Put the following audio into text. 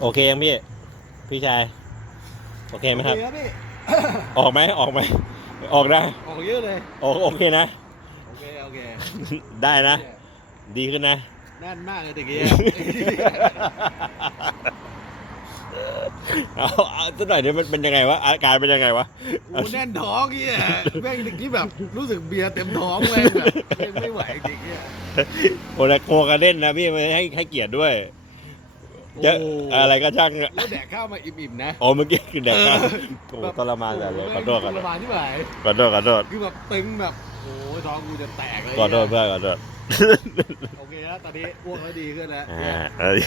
โอเคยังพี่ พี่ชาย โอเคไหมครับออกไหมออกไหมออกได้ออกเยอะเลยโอเคนะ โอเค โอเค ได้นะ ดีขึ้นนะแน่นมากเลยตะกี้เอา สักหน่อยเดี๋ยวมันเป็นยังไงวะอาการเป็นยังไงวะโอ้แน่นท้องเงี้ยแม่งตะกี้แบบรู้สึกเบียร์เต็มท้องเลยแบบแม่งไม่ไหวจริงๆเงี้ยโอนาโคกระเด้นนะพี่ไม่ให้ให้เกียรติด้วยเยอะโอ้อะไรก็ช่างอะแล้วแดกข้าวมาอิ่มๆนะโอ้เมื่อกี้คือเด็กครับเออโอ้โหทรมานแต่เลยขอโทษขอทโทรษมานที่ไหนขอโทษขอโทษคือแบบตึงแบบโอ้ยท้องกูจะแตกเลยขอโทษเพื่อนขอโทษโอเคแล้วตอนนี้อ้วกแล้วดีขึ้นแล้วอ่าเอ้ย